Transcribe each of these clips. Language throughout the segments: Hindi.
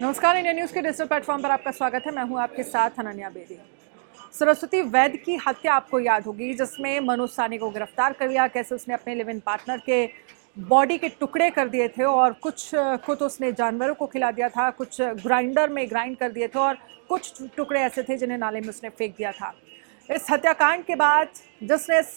नमस्कार, इंडिया न्यूज़ के डिजिटल प्लेटफॉर्म पर आपका स्वागत है। मैं हूं आपके साथ अनन्या बेदी। सरस्वती वैद्य की हत्या आपको याद होगी, जिसमें मनोज साहनी को गिरफ्तार कर लिया। कैसे उसने अपने लिव इन पार्टनर के बॉडी के टुकड़े कर दिए थे और कुछ खुद उसने जानवरों को खिला दिया था, कुछ ग्राइंडर में ग्राइंड कर दिए थे और कुछ टुकड़े ऐसे थे जिन्हें नाले में उसने फेंक दिया था। इस हत्याकांड के बाद जिसने इस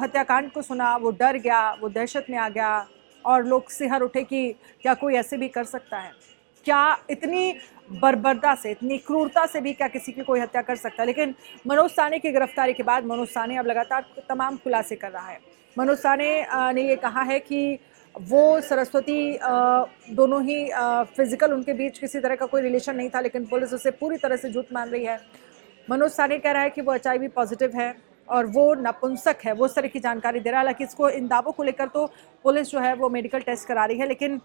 हत्याकांड को सुना वो डर गया, वो दहशत में आ गया और लोग सिहर उठे कि क्या कोई ऐसे भी कर सकता है? क्या इतनी बर्बरता से, इतनी क्रूरता से भी क्या किसी की कोई हत्या कर सकता है? लेकिन मनोज साहनी की गिरफ्तारी के बाद मनोज साहनी अब लगातार तमाम खुलासे कर रहा है। मनोज साहनी ने ये कहा है कि वो सरस्वती दोनों ही फिजिकल उनके बीच किसी तरह का कोई रिलेशन नहीं था, लेकिन पुलिस उसे पूरी तरह से झूठ मान रही है। मनोज साहनी कह रहा है कि वो एचआईवी पॉजिटिव है और वो नपुंसक है, वो इस तरह की जानकारी दे रहा है। हालांकि इसको इन दावों को लेकर तो पुलिस जो है वो मेडिकल टेस्ट करा रही है, लेकिन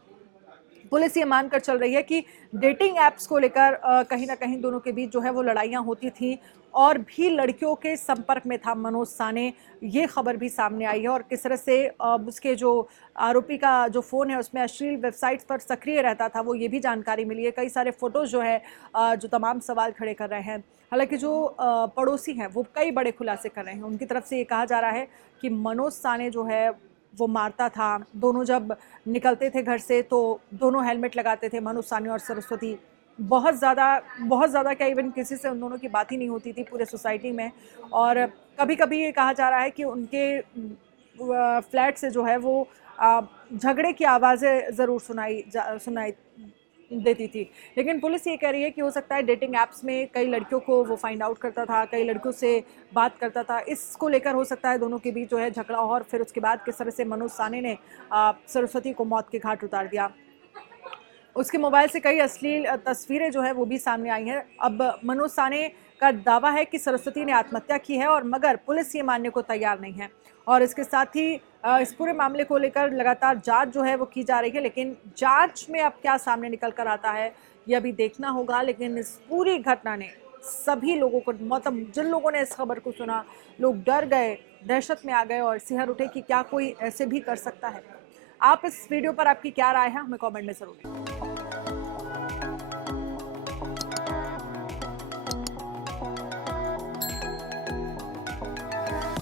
पुलिस ये मानकर चल रही है कि डेटिंग ऐप्स को लेकर कहीं ना कहीं दोनों के बीच जो है वो लड़ाइयाँ होती थी और भी लड़कियों के संपर्क में था मनोज साहनी। ये खबर भी सामने आई है और किस तरह से उसके जो आरोपी का जो फ़ोन है उसमें अश्लील वेबसाइट्स पर सक्रिय रहता था, वो ये भी जानकारी मिली है। कई सारे फोटोज़ जो है जो तमाम सवाल खड़े कर रहे हैं। हालांकि जो पड़ोसी हैं वो कई बड़े खुलासे कर रहे हैं। उनकी तरफ से ये कहा जा रहा है कि मनोज साहनी जो है वो मारता था। दोनों जब निकलते थे घर से तो दोनों हेलमेट लगाते थे, मनोज साहनी और सरस्वती। बहुत ज़्यादा क्या, इवन किसी से उन दोनों की बात ही नहीं होती थी पूरे सोसाइटी में। और कभी-कभी ये कहा जा रहा है कि उनके फ्लैट से जो है वो झगड़े की आवाज़ें ज़रूर सुनाई देती थी। लेकिन पुलिस ये कह रही है कि हो सकता है डेटिंग ऐप्स में कई लड़कियों को वो फाइंड आउट करता था, कई लड़कियों से बात करता था। इसको लेकर हो सकता है दोनों के बीच जो है झगड़ा हो और फिर उसके बाद किस तरह से मनोज साहनी ने सरस्वती को मौत के घाट उतार दिया। उसके मोबाइल से कई अश्लील तस्वीरें जो है वो भी सामने आई हैं। अब मनोज साहनी का दावा है कि सरस्वती ने आत्महत्या की है और मगर पुलिस ये मानने को तैयार नहीं है। और इसके साथ ही इस पूरे मामले को लेकर लगातार जांच जो है वो की जा रही है, लेकिन जांच में अब क्या सामने निकल कर आता है ये अभी देखना होगा। लेकिन इस पूरी घटना ने सभी लोगों को, मतलब जिन लोगों ने इस खबर को सुना, लोग डर गए, दहशत में आ गए और सिहर उठे कि क्या कोई ऐसे भी कर सकता है। आप इस वीडियो पर आपकी क्या राय है, हमें कमेंट में जरूर दें।